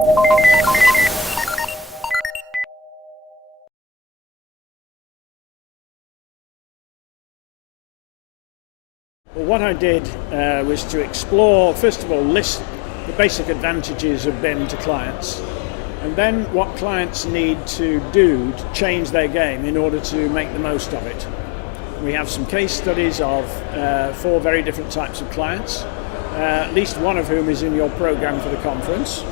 Well, what I did was to explore, first of all, list the basic advantages of BIM to clients, and then what clients need to do to change their game in order to make the most of it. We have some case studies of 4 very different types of clients, at least one of whom is in your program for the conference.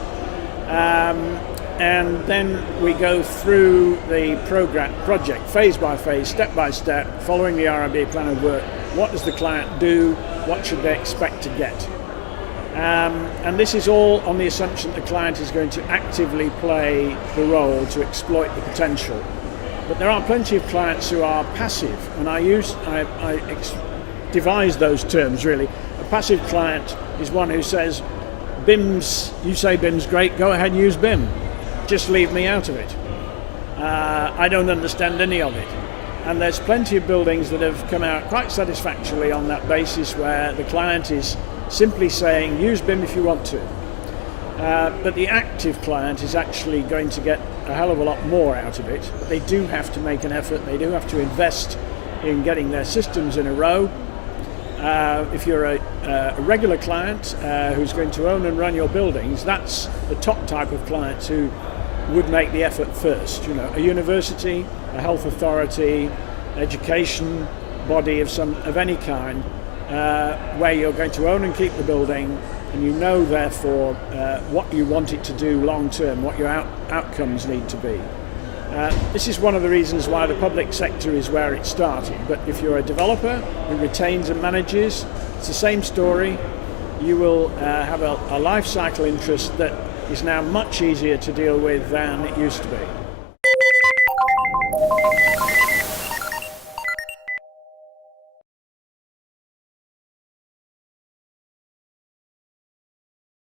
And then we go through the project phase by phase, step by step, following the RIB plan of work. What does the client do? What should they expect to get? And this is all on the assumption that the client is going to actively play the role to exploit the potential. But there are plenty of clients who are passive, and I devise those terms really. A passive client is one who says, you say BIM's great, go ahead and use BIM. Just leave me out of it. I don't understand any of it. And there's plenty of buildings that have come out quite satisfactorily on that basis, where the client is simply saying, use BIM if you want to. But the active client is actually going to get a hell of a lot more out of it. They do have to make an effort, they do have to invest in getting their systems in a row. If you're a regular client who's going to own and run your buildings, that's the top type of clients who would make the effort first. You know, a university, a health authority, education body of any kind, where you're going to own and keep the building, and you know therefore what you want it to do long term, what your outcomes need to be. This is one of the reasons why the public sector is where it started. But if you're a developer who retains and manages, it's the same story. You will have a life cycle interest that is now much easier to deal with than it used to be.